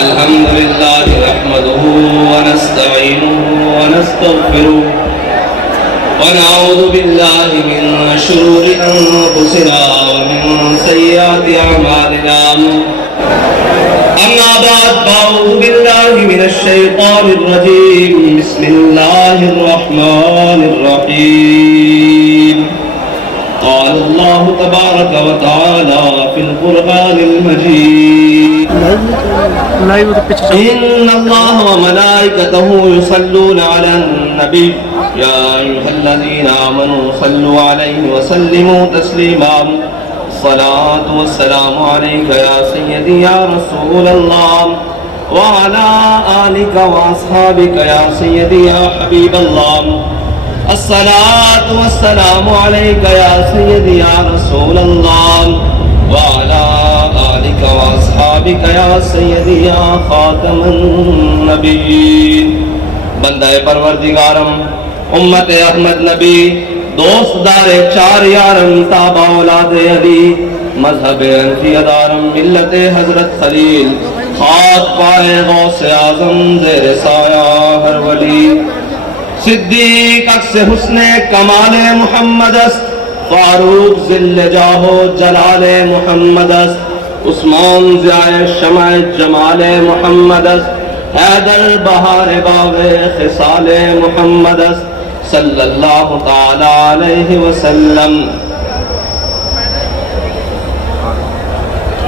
الحمد لله نحمده ونستعينه ونستغفره ونعوذ بالله من شرور أنفسنا ومن سيئات أعمالنا أما بعد فأعوذ بالله من الشيطان الرجيم بسم الله الرحمن الرحيم قال الله تبارك وتعالى في القرآن المجيد إن الله وملائكته يصلون على النبي يا أيها الذين آمنوا صلوا عليه وسلموا تسليما الصلاة والسلام عليك يا سيدي يا رسول الله وعلى آلك وأصحابك يا سيدي يا حبيب الله الصلاة والسلام عليك يا سيدي يا رسول الله وعلى آلك وأصحابك يا سيدي يا خاتم النبيين بندہ پروردگارم امت احمد نبی دوست دار چار یارم تابع اولاد علی مذہب انفی دارم ملت حضرت خلیل خاک پائے غوث اعظم زیر سایہ ہر ولی صدیق عکس حسن کمال محمد است فاروق ذل جاہ و جلال محمد است عثمان ضیاء شمع جمال محمد است حیدر بہار باغ خصال محمد است صلی اللہ تعالی علیہ وسلم.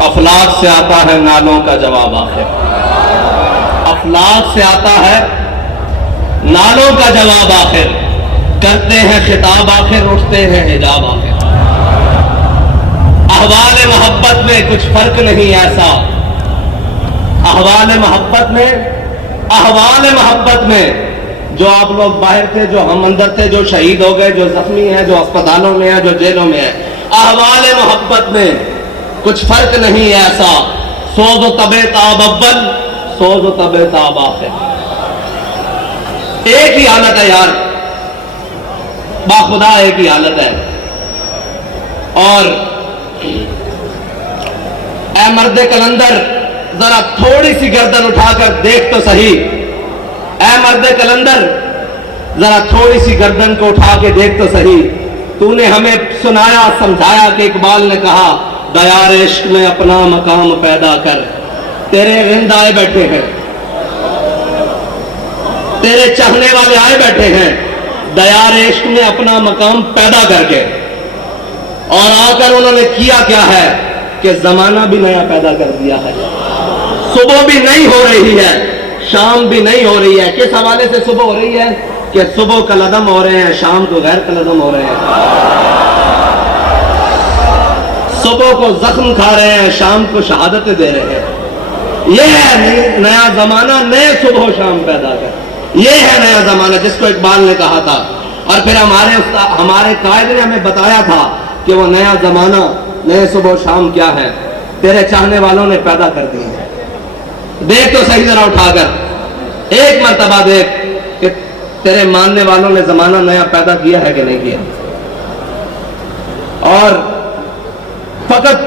افلاک سے آتا ہے نالوں کا جواب آخر، افلاک سے آتا ہے نالوں کا جواب آخر، کرتے ہیں خطاب آخر، اٹھتے ہیں حجاب آخر. احوال محبت میں کچھ فرق نہیں ایسا، احوال محبت میں جو آپ لوگ باہر تھے، جو ہم اندر تھے، جو شہید ہو گئے، جو زخمی ہیں، جو اسپتالوں میں ہیں، جو جیلوں میں ہیں، احوال محبت میں کچھ فرق نہیں ایسا. سوز و تب تاب اول، سوز و تب تاب آخر، ایک ہی حالت ہے یار، باخدا ایک ہی حالت ہے. اور اے مرد کلندر ذرا تھوڑی سی گردن اٹھا کر دیکھ تو صحیح، اے مرد کلندر ذرا تھوڑی سی گردن کو اٹھا کے دیکھ تو صحیح. تو نے ہمیں سنایا سمجھایا کہ اقبال نے کہا دیار عشق میں اپنا مقام پیدا کر. تیرے رند آئے بیٹھے ہیں، تیرے چاہنے والے آئے بیٹھے ہیں دیار عشق میں اپنا مقام پیدا کر کے. اور آ کر انہوں نے کیا کیا ہے کہ زمانہ بھی نیا پیدا کر دیا ہے. صبح بھی نئی ہو رہی ہے، شام بھی نہیں ہو رہی ہے. کس حوالے سے صبح ہو رہی ہے کہ صبح کل عدم ہو رہے ہیں، شام کو غیر کل عدم ہو رہے ہیں. صبح کو زخم کھا رہے ہیں، شام کو شہادتیں دے رہے ہیں. یہ ہے نیا زمانہ، نئے صبح و شام پیدا کر. یہ ہے نیا زمانہ جس کو اقبال نے کہا تھا. اور پھر ہمارے قائد نے ہمیں بتایا تھا کہ وہ نیا زمانہ، نئے صبح و شام کیا ہے، تیرے چاہنے والوں نے پیدا کر دی ہے. دیکھ تو صحیح ذرا اٹھا کر، ایک مرتبہ دیکھ کہ تیرے ماننے والوں نے زمانہ نیا پیدا کیا ہے کہ نہیں کیا. اور فقط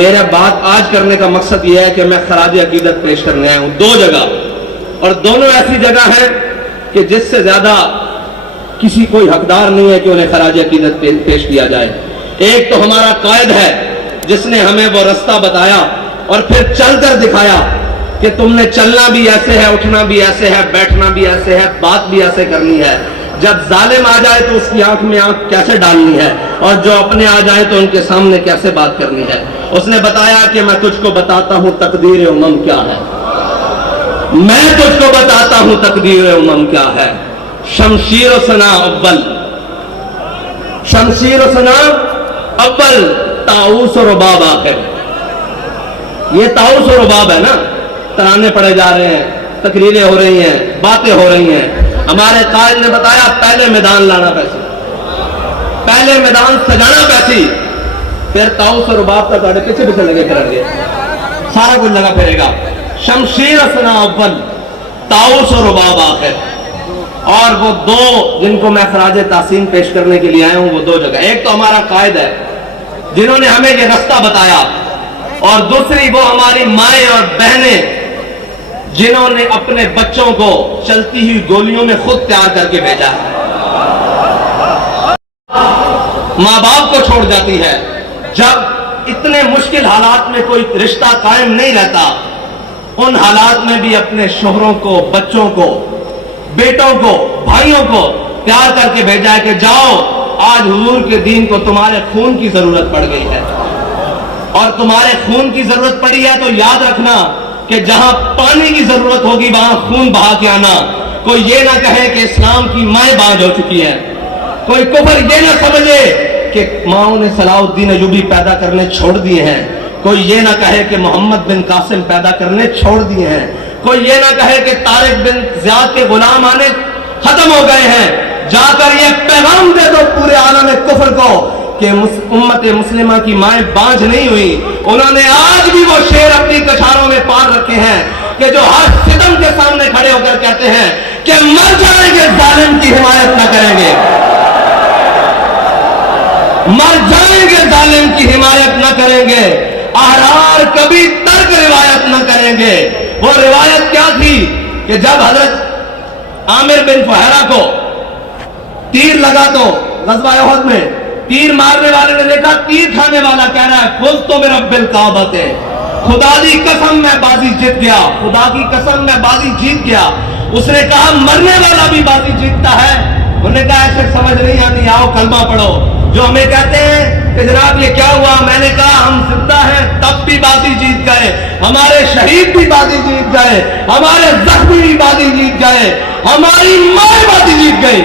میرا بات آج کرنے کا مقصد یہ ہے کہ میں خراج عقیدت پیش کرنے آیا ہوں دو جگہ، اور دونوں ایسی جگہ ہیں کہ جس سے زیادہ کسی کوئی حقدار نہیں ہے کہ انہیں خراج عقیدت پیش کیا جائے. ایک تو ہمارا قائد ہے جس نے ہمیں وہ رستہ بتایا اور پھر چل کر دکھایا کہ تم نے چلنا بھی ایسے ہے، اٹھنا بھی ایسے ہے، بیٹھنا بھی ایسے ہے، بات بھی ایسے کرنی ہے. جب ظالم آ جائے تو اس کی آنکھ میں آنکھ کیسے ڈالنی ہے، اور جو اپنے آ جائے تو ان کے سامنے کیسے بات کرنی ہے. اس نے بتایا کہ میں تجھ کو بتاتا ہوں تقدیر امم کیا ہے، میں تجھ کو بتاتا ہوں تقدیر امم کیا ہے. شمشیر و سنا اول، شمشیر و سنا اول، طاؤس و رباب آخر. یہ طاؤس و رباب ہے نا، ترانے پڑے جا رہے ہیں، تقریریں ہو رہی ہیں، باتیں ہو رہی ہیں. ہمارے قائد نے بتایا پہلے میدان لانا پیسی، پہلے میدان سجانا پیسی، پھر طاؤس و رباب کا تھوڑے پیچھے پیچھے لگے پھر گے، سارا کچھ لگا پھرے گا. شمشیر و سنا اول، طاؤس و رباب آخر. اور وہ دو جن کو میں خراج تحسین پیش کرنے کے لیے آیا ہوں، وہ دو جگہ، ایک تو ہمارا قائد ہے جنہوں نے ہمیں یہ رستہ بتایا، اور دوسری وہ ہماری مائیں اور بہنیں جنہوں نے اپنے بچوں کو چلتی ہوئی گولیوں میں خود تیار کر کے بھیجا ہے. ماں باپ کو چھوڑ جاتی ہے. جب اتنے مشکل حالات میں کوئی رشتہ قائم نہیں رہتا، ان حالات میں بھی اپنے شوہروں کو، بچوں کو، بیٹوں کو، بھائیوں کو تیار کر کے بھیجا ہے کہ جاؤ، آج حضور کے دین کو تمہارے خون کی ضرورت پڑ گئی ہے، اور تمہارے خون کی ضرورت پڑی ہے تو یاد رکھنا کہ جہاں پانی کی ضرورت ہوگی وہاں خون بہا کے آنا. کوئی یہ نہ کہے کہ اسلام کی مائیں بانجھ ہو چکی ہے. کوئی کفر یہ نہ سمجھے کہ ماؤں نے صلاح الدین ایوبی پیدا کرنے چھوڑ دیے ہیں. کوئی یہ نہ کہے کہ محمد بن قاسم پیدا کرنے چھوڑ دیے ہیں. کوئی یہ نہ کہے کہ طارق بن زیاد کے غلام آنے ختم ہو گئے ہیں. جا کر یہ پیغام دے دو پورے عالم کفر کو کہ امت مسلمہ کی مائیں بانجھ نہیں ہوئی. انہوں نے آج بھی وہ شیر اپنی کچھاروں میں پار رکھے ہیں کہ جو ہر ستم کے سامنے کھڑے ہو کر کہتے ہیں کہ مر جائیں گے ظالم کی حمایت نہ کریں گے، مر جائیں گے ظالم کی حمایت نہ کریں گے، احرار کبھی ترک روایت نہ کریں گے. وہ روایت کیا تھی کہ جب حضرت عامر بن فہرہ کو تیر لگا تو غزوہ احد میں تیر مارنے والے نے دیکھا تیر کھانے والا کہہ رہا ہے فزت برب الکعبۃ، خدا کی قسم میں بازی جیت گیا، خدا کی قسم میں بازی جیت گیا. اس نے کہا مرنے والا بھی بازی جیتتا ہے. انہوں نے کہا ایسے سمجھ نہیں آتی، آؤ کلمہ پڑھو. جو ہمیں کہتے ہیں کہ جناب یہ کیا ہوا، میں نے کہا ہم زندہ ہیں تب بھی بازی جیت گئے، ہمارے شہید بھی بازی جیت گئے، ہمارے زخمی بھی بازی جیت گئے، ہماری ماں بازی جیت گئی.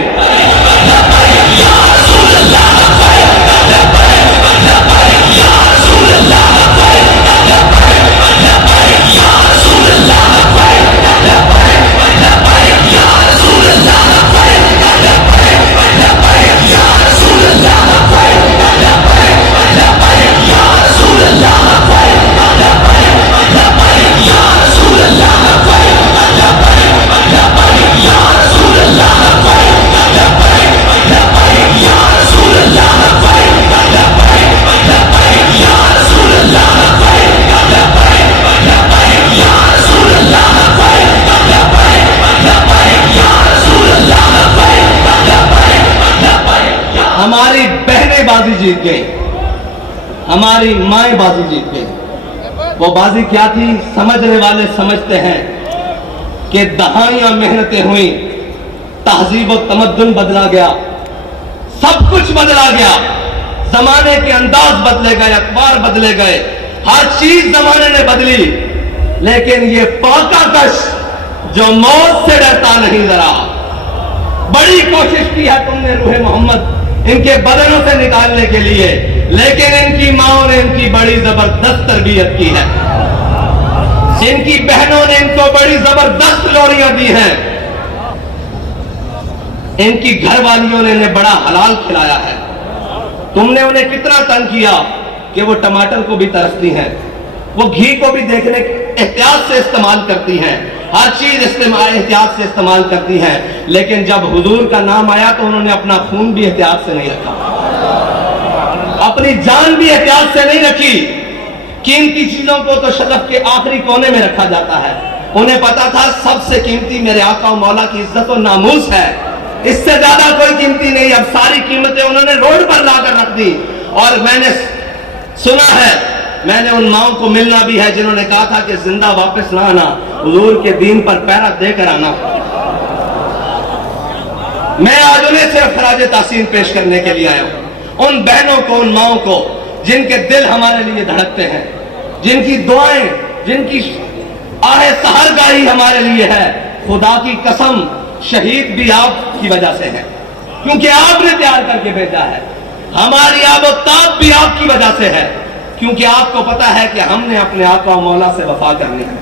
ہماری بہنیں بازی جیت گئی، ہماری مائیں بازی جیت گئی. وہ بازی کیا تھی؟ سمجھنے والے سمجھتے ہیں کہ دہائیاں محنتیں ہوئیں، تہذیب و تمدن بدلا گیا، سب کچھ بدلا گیا، زمانے کے انداز بدلے گئے، اخبار بدلے گئے، ہر چیز زمانے نے بدلی، لیکن یہ پاکا کش جو موت سے ڈرتا نہیں ذرا، بڑی کوشش کی ہے تم نے روح محمد ان کے بدنوں سے نکالنے کے لیے، لیکن ان کی ماں نے ان کی بڑی زبردست تربیت کی ہے، ان کی بہنوں نے ان کو بڑی زبردست لوریاں دی ہیں، ان کی گھر والیوں نے انہیں بڑا حلال کھلایا ہے. تم نے انہیں کتنا تنگ کیا کہ وہ ٹماٹر کو بھی ترستی ہیں، وہ گھی کو بھی دیکھنے احتیاط سے استعمال کرتی ہیں، ہر چیز احتیاط سے استعمال کرتی ہیں، لیکن جب حضور کا نام آیا تو انہوں نے اپنا خون بھی احتیاط سے نہیں رکھا، اپنی جان بھی احتیاط سے نہیں رکھی. قیمتی چیزوں کو تو شرف کے آخری کونے میں رکھا جاتا ہے. انہیں پتا تھا سب سے قیمتی میرے آقا و مولا کی عزت و ناموس ہے، اس سے زیادہ کوئی قیمتی نہیں. اب ساری قیمتیں انہوں نے روڈ پر لا کر رکھ دی. اور میں نے سنا ہے، میں نے ان ماؤں کو ملنا بھی ہے جنہوں نے کہا تھا کہ زندہ واپس نہ آنا، حضور کے دین پر پیرا دے کر آنا. میں آج انہیں صرف خراج تحسین پیش کرنے کے لیے آیا ہوں، ان بہنوں کو، ان ماؤں کو جن کے دل ہمارے لیے دھڑکتے ہیں، جن کی دعائیں، جن کی آہ سحرگاہی ہمارے لیے ہے. خدا کی قسم شہید بھی آپ کی وجہ سے ہے، کیونکہ آپ نے تیار کر کے بھیجا ہے. ہماری آب و تاب بھی آپ کی وجہ سے ہے، کیونکہ آپ کو پتا ہے کہ ہم نے اپنے آقا و مولا سے وفا کرنی ہے.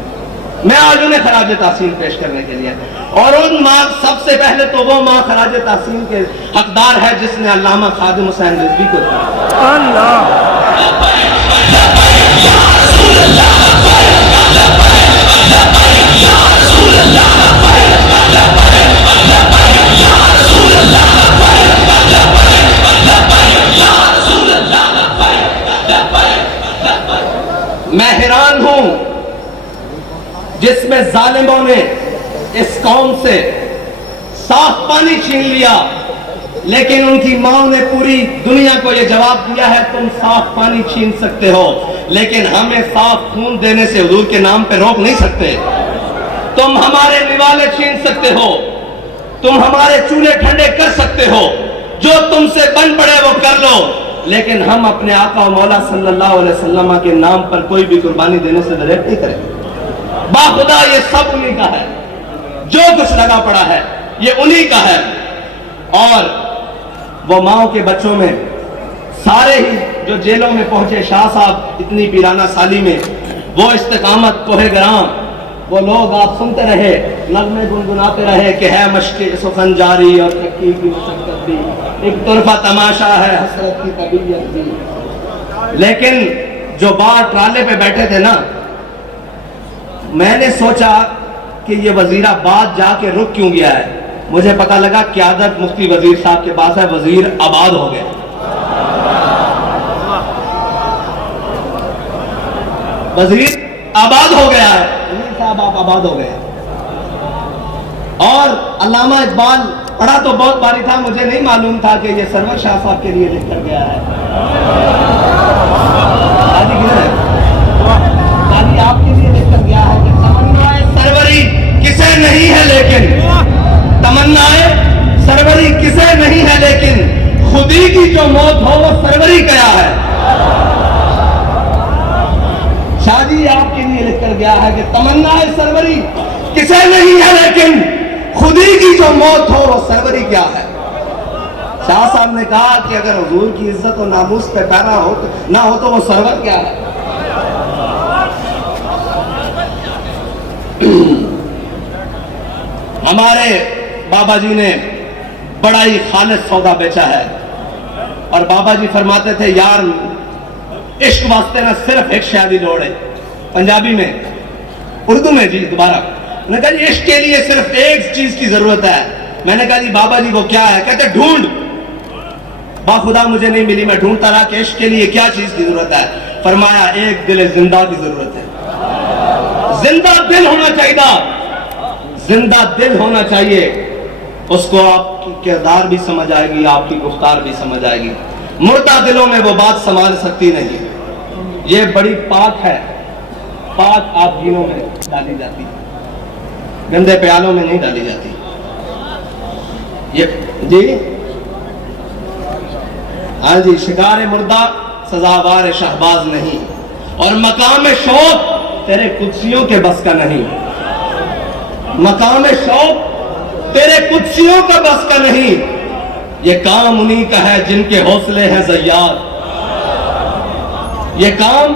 میں آج انہیں خراج تحسین پیش کرنے کے لیے، اور ان ماں، سب سے پہلے تو وہ ماں خراج تحسین کے حقدار ہے جس نے علامہ خادم حسین رضوی کو میں حیران ہوں جس میں ظالموں نے اس قوم سے صاف پانی چھین لیا، لیکن ان کی ماں نے پوری دنیا کو یہ جواب دیا ہے تم صاف پانی چھین سکتے ہو، لیکن ہمیں صاف خون دینے سے حضور کے نام پہ روک نہیں سکتے۔ تم ہمارے نوالے چھین سکتے ہو، تم ہمارے چولہے ٹھنڈے کر سکتے ہو، جو تم سے بن پڑے وہ کر لو، لیکن ہم اپنے آقا و مولا صلی اللہ علیہ وسلم کے نام پر کوئی بھی قربانی دینے سے ڈریکٹ نہیں کریں گے۔ باخدا یہ سب انہی کا ہے، جو کچھ لگا پڑا ہے یہ انہی کا ہے۔ اور وہ ماں کے بچوں میں سارے ہی جو جیلوں میں پہنچے شاہ صاحب اتنی پیرانہ سالی میں، وہ استقامت کوہ گرام، وہ لوگ آپ سنتے رہے، نغمے گنگناتے رہے کہ ہے مشق سخن جاری اور ترقی کی مشقت بھی، ایک طرفہ تماشا ہے حسرت کی طبیعت بھی۔ لیکن جو باہر ٹرالے پہ بیٹھے تھے نا، میں نے سوچا کہ یہ وزیر آباد جا کے رک کیوں گیا ہے، مجھے پتہ لگا قیادت مفتی وزیر صاحب کے پاس ہے، وزیر آباد ہو گیا۔ وزیر آباد ہو گیا ہے، وزیر صاحب آپ آباد ہو گئے۔ اور علامہ اقبال پڑھا تو بہت باری تھا، مجھے نہیں معلوم تھا کہ یہ سرور شاہ صاحب کے لیے لکھ کر گیا ہے۔ آپ کے لیے لکھ کر گیا ہے کہ تمنائے سروری کسے نہیں ہے لیکن، تمنائے سروری کسے نہیں ہے لیکن، خودی کی جو موت ہو وہ سروری کیا ہے۔ شاہ جی آپ کے لیے لکھ کر گیا ہے کہ تمنائے سروری کسے نہیں ہے لیکن، خودی کی جو موت ہو وہ سروری کیا ہے۔ شاہ صاحب نے کہا کہ اگر حضور کی عزت و ناموس پہ پیرا نہ ہو تو وہ سرور کیا ہے۔ ہمارے بابا جی نے بڑا ہی خالص سودا بیچا ہے، اور بابا جی فرماتے تھے یار عشق واسطے نہ صرف ایک شادی لوڑ ہے، پنجابی میں، اردو میں جی دوبارہ میں نے کہا جی عشق کے لیے صرف ایک چیز کی ضرورت ہے۔ میں نے کہا جی بابا جی وہ کیا ہے؟ کہتے ڈھونڈ۔ باخدا مجھے نہیں ملی، میں ڈھونڈتا رہا کہ عشق کے لیے کیا چیز کی ضرورت ہے، فرمایا ایک دل زندہ کی ضرورت ہے۔ زندہ دل ہونا چاہیے، زندہ دل ہونا چاہیے، اس کو آپ کی کردار بھی سمجھ آئے گی، آپ کی گفتار بھی سمجھ آئے گی۔ مردہ دلوں میں وہ بات سنبھال سکتی نہیں۔ یہ بڑی پاک ہے، پاک آپ گینوں میں ڈالی جاتی ہے، گندے پیالوں میں نہیں ڈالی جاتی۔ یہ جی ہاں جی، شکار مردہ سزاوار شہباز نہیں، اور مقام شوق تیرے قدسیوں کے بس کا نہیں، مقام شوق تیرے قدسیوں کا بس کا نہیں۔ یہ کام انہی کا ہے جن کے حوصلے ہیں زیاد، یہ کام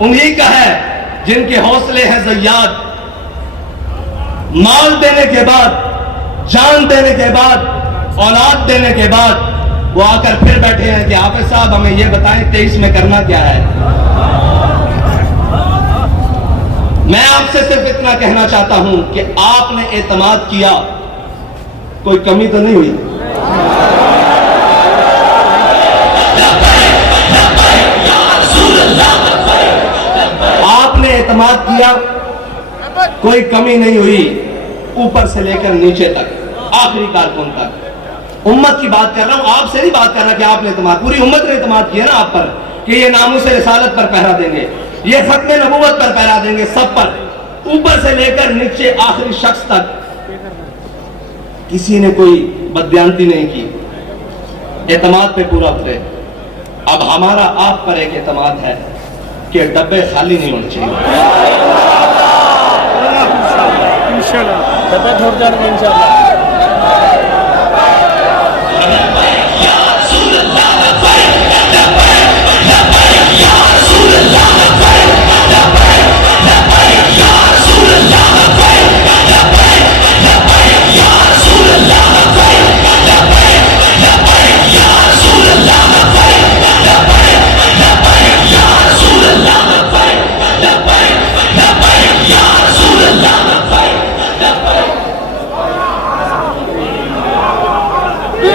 انہی کا ہے جن کے حوصلے ہیں زیاد۔ مال دینے کے بعد، جان دینے کے بعد، اولاد دینے کے بعد وہ آ کر پھر بیٹھے ہیں کہ حافظ صاحب ہمیں یہ بتائیں 23 میں کرنا کیا ہے۔ میں آپ سے صرف اتنا کہنا چاہتا ہوں کہ آپ نے اعتماد کیا، کوئی کمی تو نہیں ہوئی؟ آپ نے اعتماد کیا، کوئی کمی نہیں ہوئی، اوپر سے لے کر نیچے تک، آخری کارکن تک۔ امت کی بات کر رہا ہوں، آپ سے نہیں بات کر رہا کہ آپ نے اعتماد، پوری امت نے اعتماد کیا نا آپ پر کہ یہ ناموس رسالت پر پہرا دیں گے، یہ ختم نبوت پر پہرا دیں گے، سب پر، اوپر سے لے کر نیچے آخری شخص تک کسی نے کوئی بددیانتی نہیں کی، اعتماد پہ پورا اترے۔ اب ہمارا آپ پر ایک اعتماد ہے کہ ڈبے خالی نہیں ہونے چاہیے۔ انشاءاللہ ڈبے چھوڑ جانے گے انشاءاللہ۔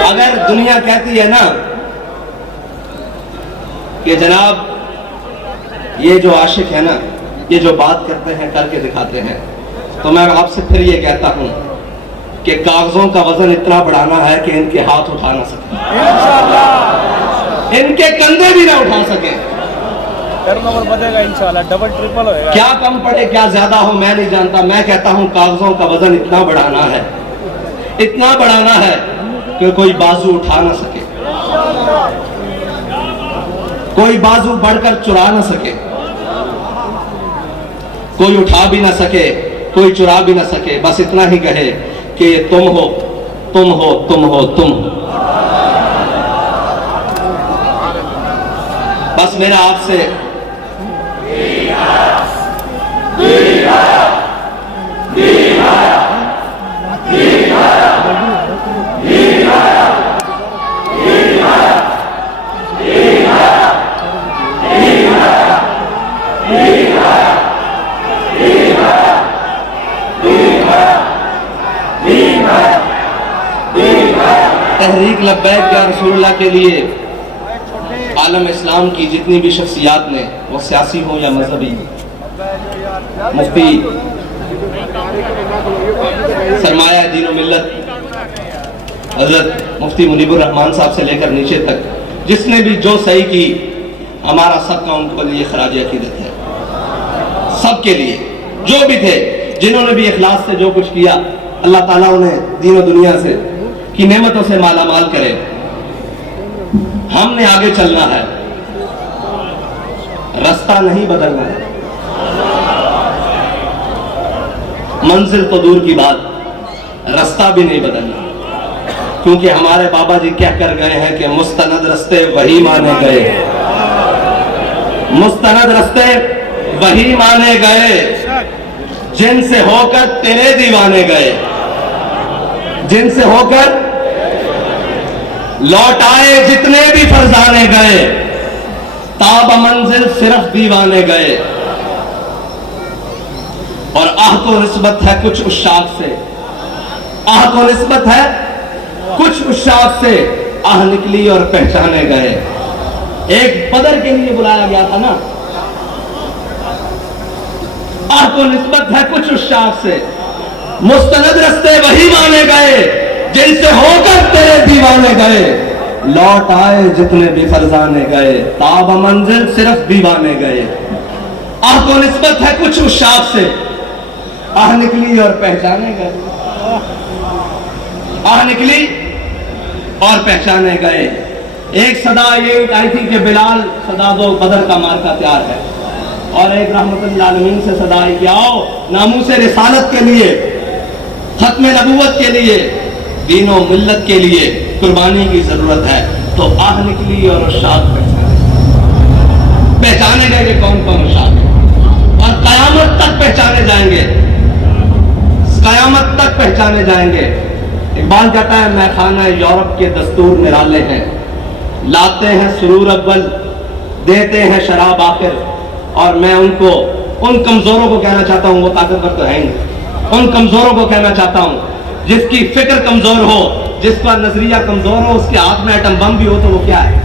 اگر دنیا کہتی ہے نا کہ جناب یہ جو عاشق ہے نا یہ جو بات کرتے ہیں کر کے دکھاتے ہیں. تو میں آپ سے پھر یہ کہتا ہوں کہ کاغذوں کا وزن اتنا بڑھانا ہے کہ ان کے ہاتھ اٹھا نہ سکیں, ان کے کندھے بھی نہ اٹھا سکیں. کیا کم پڑے کیا زیادہ ہو میں نہیں جانتا, میں کہتا ہوں کاغذوں کا وزن اتنا بڑھانا ہے, اتنا بڑھانا ہے کہ کوئی بازو اٹھا نہ سکے, کوئی بازو بڑھ کر چرا نہ سکے, کوئی اٹھا بھی نہ سکے, کوئی چرا بھی نہ سکے. بس اتنا ہی کہے کہ یہ تم ہو, تم ہو, تم ہو, تم. بس میرا آپ سے تحریک لبیک یا رسول اللہ کے لیے عالم اسلام کی جتنی بھی شخصیات نے, وہ سیاسی ہوں یا مذہبی, مفتی, سرمایہ دین و ملت حضرت مفتی منیب الرحمان صاحب سے لے کر نیچے تک, جس نے بھی جو صحیح کی, ہمارا سب کا ان کے لیے خراج عقیدت ہے. سب کے لیے جو بھی تھے, جنہوں نے بھی اخلاص سے جو کچھ کیا, اللہ تعالیٰ انہیں دین و دنیا سے کی نعمتوں سے مالا مال کرے. ہم نے آگے چلنا ہے, رستہ نہیں بدلنا ہے. منزل تو دور کی بات, رستہ بھی نہیں بدلنا, کیونکہ ہمارے بابا جی کہہ کر گئے ہیں کہ مستند رستے وہی مانے گئے, مستند رستے وہی مانے گئے جن سے ہو کر تیرے دیوانے گئے, جن سے ہو کر لوٹ آئے جتنے بھی فرزانے گئے, تاب منزل صرف دیوانے گئے. اور عہد و نسبت ہے کچھ عشاق سے, عہد و نسبت ہے کچھ عشاق سے, آہ نکلی اور پہچانے گئے. ایک بدر کے لیے بلایا گیا تھا نا, عہد و نسبت ہے کچھ عشاق سے, مستند رستے وہی مانے گئے جن سے ہو کر تیرے دیوانے گئے, لوٹ آئے جتنے بھی فرزانے گئے, تاب منزل صرف دیوانے گئے. عہد و نسبت ہے کچھ عشاق سے, آہ نکلی اور پہچانے گئے, آہ نکلی اور پہچانے گئے. ایک صدا یہ آئی تھی کہ بلال صدا دو بدر کا مارکا تیار ہے, اور ایک رحمت اللہ عالمین سے صدا آئی کہ آؤ ناموس رسالت کے لیے, ختم نبوت کے لیے, دین و ملت کے لیے قربانی کی ضرورت ہے. تو آہ نکلی اور عشاق پہچانے گئے کہ کون کون عشاق ہے, اور قیامت تک پہچانے جائیں گے, قیامت تک پہچانے جائیں گے. اقبال کہتا ہے میں خانہ یورپ کے دستور نرالے ہیں, لاتے ہیں سرور اول, دیتے ہیں شراب آخر. اور میں ان کو, ان کمزوروں کو کہنا چاہتا ہوں, وہ طاقتور تو ہیں نہیں, ان کمزوروں کو کہنا چاہتا ہوں جس کی فکر کمزور ہو, جس کا نظریہ کمزور ہو, اس کے ہاتھ میں ایٹم بم بھی ہو تو وہ کیا ہے,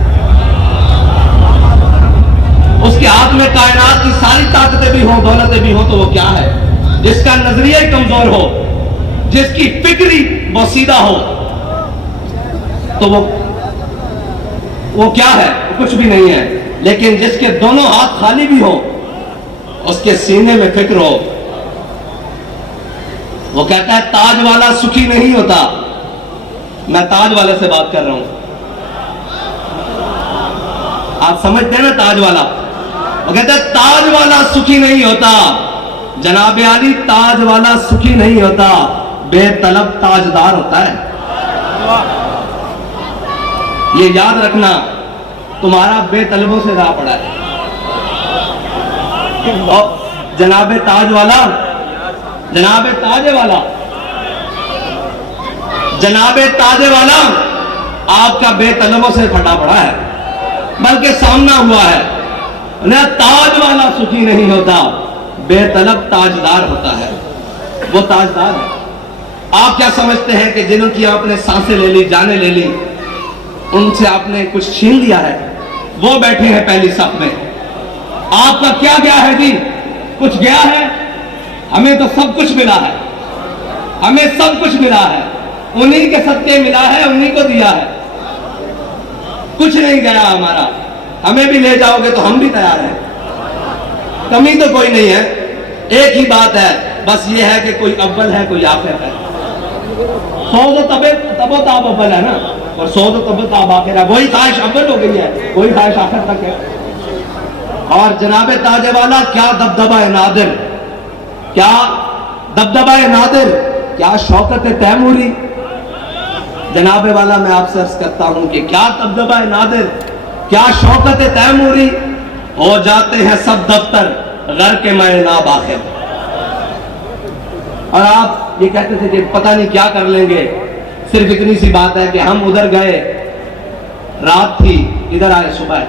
اس کے ہاتھ میں کائنات کی ساری طاقتیں بھی ہوں, دولتیں بھی ہوں تو وہ کیا ہے. جس کا نظریہ کمزور ہو, جس کی فکری بوسیدہ ہو, تو وہ کیا ہے, کچھ بھی نہیں ہے. لیکن جس کے دونوں ہاتھ خالی بھی ہو, اس کے سینے میں فکر ہو, وہ کہتا ہے تاج والا سکھی نہیں ہوتا. میں تاج والے سے بات کر رہا ہوں, آپ سمجھتے ہیں نا تاج والا, وہ کہتا ہے تاج والا سکھی نہیں ہوتا. جناب علی تاج والا سکھی نہیں ہوتا, بے طلب تاجدار ہوتا ہے. یہ یاد رکھنا, تمہارا بے طلبوں سے راہ پڑا ہے. اور جناب تاج والا, جناب تاج والا, جناب تاج والا آپ کا بے طلبوں سے پھٹا پڑا ہے, بلکہ سامنا ہوا ہے. نہ تاج والا سکھی نہیں ہوتا, بے طلب تاجدار ہوتا ہے. وہ تاجدار ہے. آپ کیا سمجھتے ہیں کہ جنہوں کی آپ نے سانسیں لے لی, جانیں لے لی, ان سے آپ نے کچھ چھین لیا ہے؟ وہ بیٹھے ہیں پہلی صف میں. آپ کا کیا گیا ہے جی؟ کچھ گیا ہے؟ ہمیں تو سب کچھ ملا ہے، ہمیں سب کچھ ملا ہے، انہی کے صدقے ملا ہے، انہی کو دیا ہے، کچھ نہیں گیا ہمارا۔ ہمیں بھی لے جاؤ گے تو ہم بھی تیار ہیں، کمی تو کوئی نہیں ہے۔ ایک ہی بات ہے، بس یہ ہے کہ کوئی اول ہے کوئی آخر ہے۔ سو تو تب و تاب اول ہے نا، اور سو تو تب و تاب آخر ہے۔ وہی خواہش اول ہو گئی ہے، وہی خواہش آخر تک ہے۔ اور جناب تاج والا کیا دبدبہ نادر، کیا دبدبہ نادر، کیا شوکت تیموری۔ جناب والا میں آپ سے عرض کرتا ہوں کہ کیا دبدبہ نادر، کیا شوکت تیموری، ہو جاتے ہیں سب دفتر غر کے میں ناب آخر۔ اور آپ یہ کہتے تھے کہ پتہ نہیں کیا کر لیں گے، صرف اتنی سی بات ہے کہ ہم ادھر گئے، رات تھی، ادھر آئے صبح،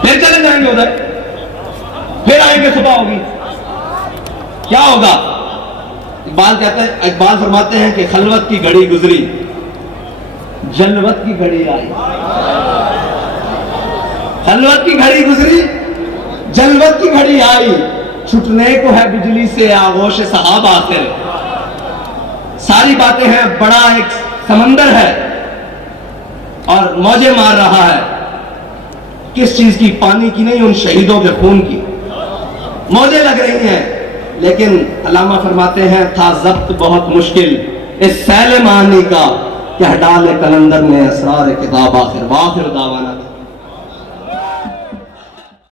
پھر چلے جائیں گے ادھر، پھر آئیں گے صبح ہوگی، کیا ہوگا؟ اقبال فرماتے ہیں کہ خلوت کی گھڑی گزری، جلوت کی گھڑی آئی۔ خلوت کی گھڑی گزری، جلوت کی گھڑی آئی، چھٹنے کو ہے بجلی سے آغوش صحاب آخر۔ ساری باتیں ہیں، بڑا ایک سمندر ہے اور موجیں مار رہا ہے۔ کس چیز کی؟ پانی کی نہیں، ان شہیدوں کے خون کی موجیں لگ رہی ہیں۔ لیکن علامہ فرماتے ہیں تھا ضبط بہت مشکل اس سیل معانی کا، کہ ڈالے کلندر نے اسرار کتاب آخر۔ واخر دعوانا